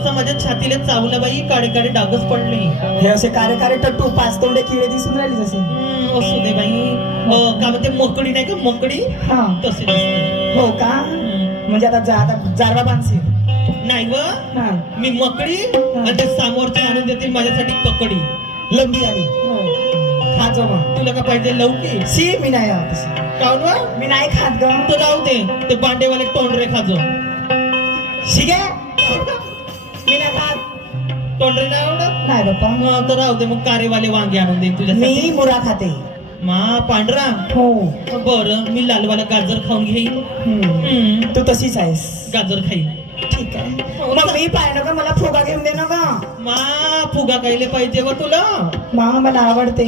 नुसतं माझ्या छातीला चावलं बाई, काळे काळे डागच पडले. हे असे कारे टट्टू पाच तोंडे किडे दिसून राहिले जसे. असू दे बाई. का म्हणते मकडी नाही का, मकडी हा तसे दिसते. हो का? म्हणजे आता जारवा बांधशील? नाही व, हा मी मकडी आणि ते समोरचे आणून देते माझ्यासाठी पकडी. लंबी आली. खाजो मग. तुला का पाहिजे लवकी? सी मी नाही आहोत तशी. काऊन वा? मी नाही खात ग. तो राहू दे, ते बांडेवाले तोंडरे खाजो. शिगे मी नाही खात. तोंडरे नाही आवडत? नाही बाप्पा. तर राहू दे, मग कारेवाले वांगे आणून देईन तुझ्यासाठी. मी मुरा खाते. मा पांढरा? हो. बरं, मी लालवाला गाजर खाऊन घेईन. तू तशीच आहेस. गाजर खाईन. ठीक आहे. मग मी पाहिलं का, मला फुगा घेऊन दे ना का. मा फुगा खायला पाहिजे व तुला? मा मला आवडते.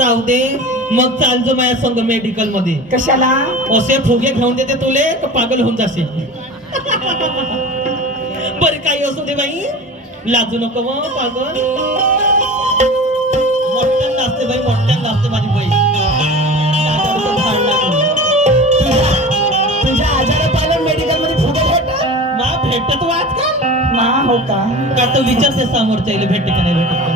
राहू दे, मग चाल जो माझ्या संग मेडिकल मध्ये. कशाला? असे फुगे घेऊन देते तुले तर पागल होऊन जाशील. बरं काही असू दे बाई, लाजू नको मग पागल. मोठ्यान लागते बाई, मोठ्यान लागते माझी बाई. तुझ्या आजारापासून मेडिकल मध्ये फुगे भेटत? मा भेटत वाच का? मा हो का? का तर विचारते समोरच्या भेटते का नाही भेटत.